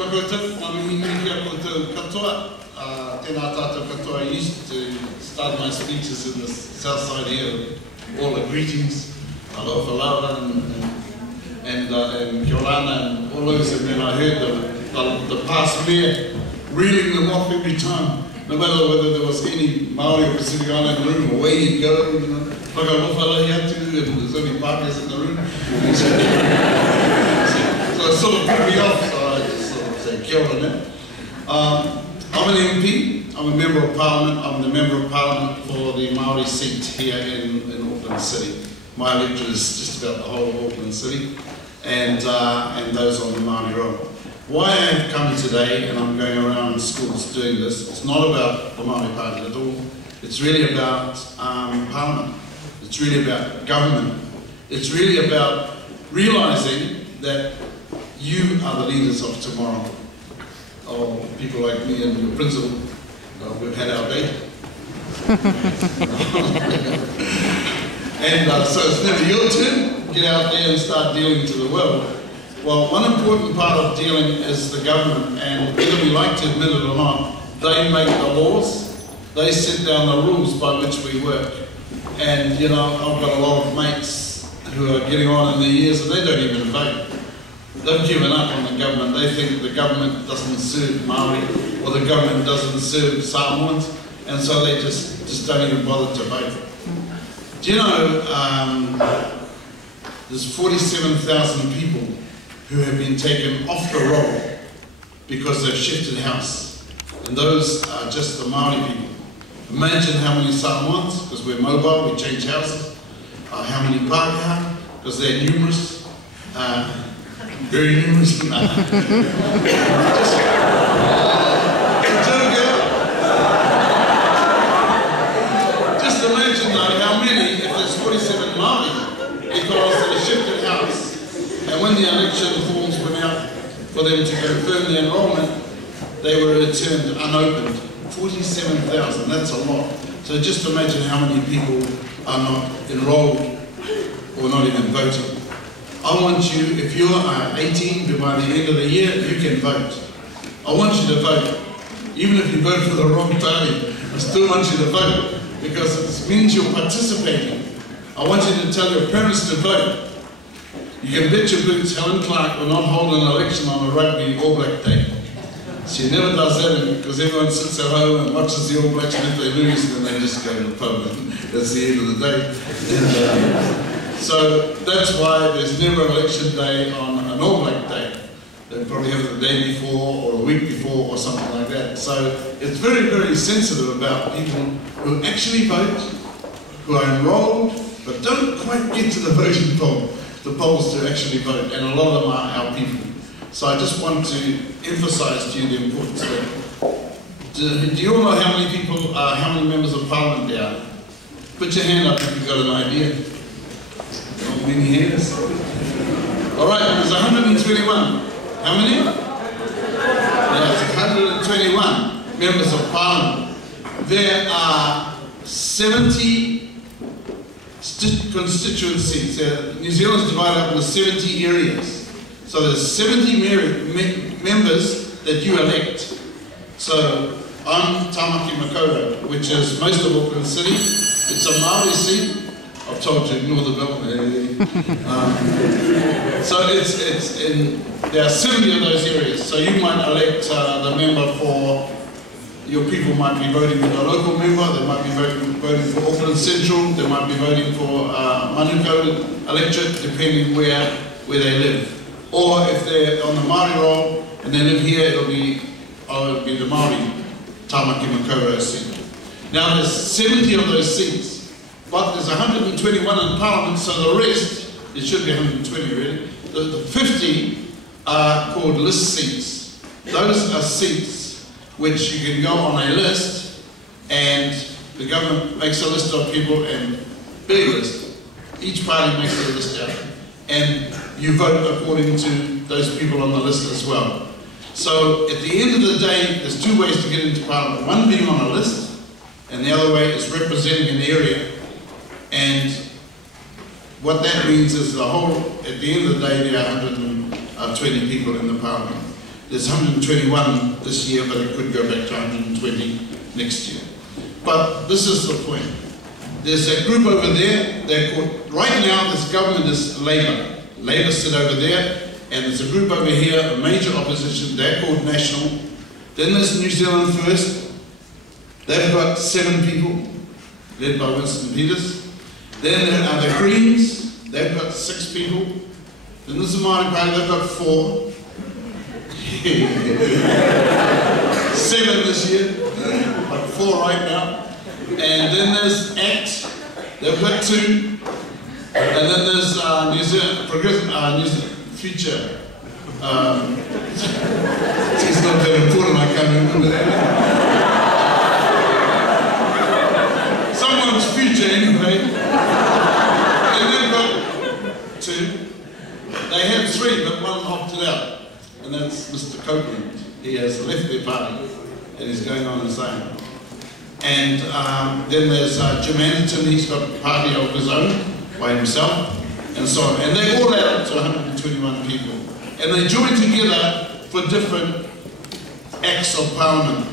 ora koutou, mamihi kia koutou katoa. Tēnā tātou katoa. I used to start my speeches in the south side here, all the greetings, aloha whalaura and kia orana and all those, and then I heard the past mayor reeling them off every time, no matter whether there was any Maori or Pacific Island room or where you'd go, you know, whakawhalahi atu, and there's only Pākehās in the room. So it sort of put me off, so I just sort of say kia ora now. I'm an MP, I'm a Member of Parliament, I'm the Member of Parliament for the Maori seat here in Auckland City. My electorate is just about the whole of Auckland City and those on the Manurewa. Why I have come today, and I'm going around schools doing this, it's not about the Māori Party at all. It's really about Parliament. It's really about government. It's really about realising that you are the leaders of tomorrow. Oh, people like me and your principal, we've had our day. And so it's never your turn. Get out there and start dealing to the world. Well, one important part of dealing is the government, and whether we like to admit it or not, they make the laws, they set down the rules by which we work. And you know, I've got a lot of mates who are getting on in their years and they don't even vote. They've given up on the government. They think the government doesn't serve Maori or the government doesn't serve Samoans, and so they just don't even bother to vote. Do you know there's 47,000 people who have been taken off the roll because they've shifted house, and those are just the Maori people. Imagine how many Samoans, because we're mobile, we change houses, how many Pākehā, because they're numerous. Very numerous. Just imagine though how many, if there's 47 Māori, because they shifted house, and when the election forms went out for them to confirm the enrolment, they were returned unopened. 47,000, that's a lot. So just imagine how many people are not enrolled or not even voting. I want you, if you're 18, by the end of the year, you can vote. I want you to vote. Even if you vote for the wrong party, I still want you to vote, because it means you're participating. I want you to tell your parents to vote. You can bet your boots Helen Clark will not hold an election on a rugby All Black day. She never does that, because everyone sits at home and watches the All Blacks, and if they lose, then they just go to the pub, and that's the end of the day. And, so that's why there's never an election day on an All Black day. They probably have it the day before or a week before or something like that. So it's very, very sensitive about people who actually vote, who are enrolled, but don't quite get to the voting poll, the polls to actually vote, and a lot of them are our people. So I just want to emphasise to you the importance of it. Do you all know how many people, how many members of Parliament there are? Put your hand up if you've got an idea. Not many hands. All right, there's 121. How many? There's 121 members of Parliament. There are 70 constituencies. New Zealand's divided up into 70 areas. So there's 70 members that you elect. So I'm Tamaki Makaurau, which is most of Auckland City. It's a Maori seat. I've told you, ignore the bell. So there are 70 of those areas. So you might elect the member for, your people might be voting for the local member, they might be voting for Auckland Central, they might be voting for Manurewa electorate, depending where they live. Or if they're on the Māori roll and they live here, it'll be the Māori Tamaki Makaurau seat. Now there's 70 of those seats. But there's 121 in Parliament, so the rest, it should be 120 really, the 50 are called list seats. Those are seats which you can go on a list, and the government makes a list of people, and big list. Each party makes a list out, and you vote according to those people on the list as well. So at the end of the day, there's two ways to get into Parliament. One being on a list, and the other way is representing an area. And what that means is at the end of the day, there are 120 people in the Parliament. There's 121 this year, but it could go back to 120 next year. But this is the point. There's a group over there, they're called, right now this government is Labour. Labour sit over there, and there's a group over here, a major opposition, they're called National. Then there's New Zealand First. They've got 7 people, led by Winston Peters. Then there are the Greens, they've got 6 people. Then there's the Maori Party, they've got 4. 7 this year, but 4 right now. And then there's ACT, they've got 2. And then there's New Zealand Future. It's not that important, I can't remember that. Someone's future anyway. And they've got 2. They had 3, but one opted out. And that's Mr. Copeland. He has left their party and he's going on his own. And then there's Jim Anderton, he's got a party of his own by himself, and so on. And they all add up to 121 people. And they join together for different acts of parliament.